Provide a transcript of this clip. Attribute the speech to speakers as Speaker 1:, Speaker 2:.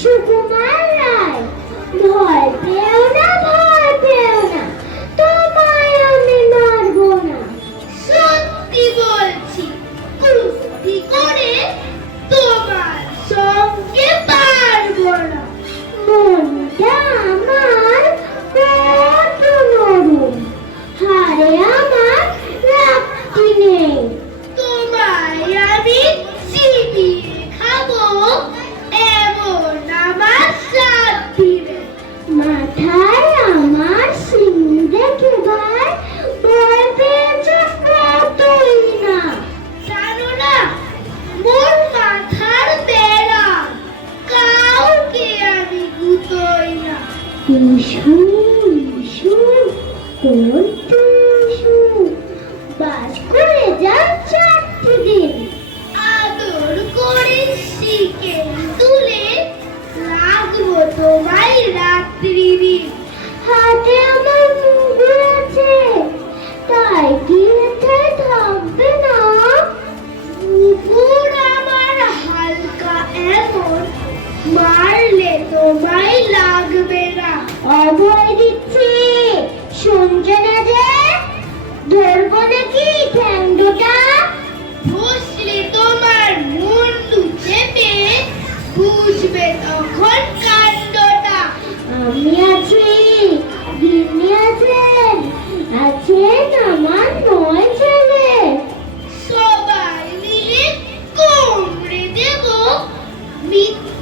Speaker 1: সুকুমার রায় ভয় পেও না ভয় পেও না তোমায় আমি মারব না।
Speaker 2: সত্যি বলছি
Speaker 1: ইসু ইসু কোন বাস করে যান চারটি দিন
Speaker 2: আদর করে শিখে তুলে লাগবো তোমায় রাত্রি দিন
Speaker 1: হাতে আমার মুগুর আছে তাই কি এতে থাকবে না
Speaker 2: কুকুর আমার হালকা এমন মারলে বুঝবে
Speaker 1: তখন কাণ্ডটা। আমি আছি, গিন্নি আছে আছেন আমার নয়
Speaker 2: ছেলে। সবাই মিলে কোমড়ে দেব, মিথ্যা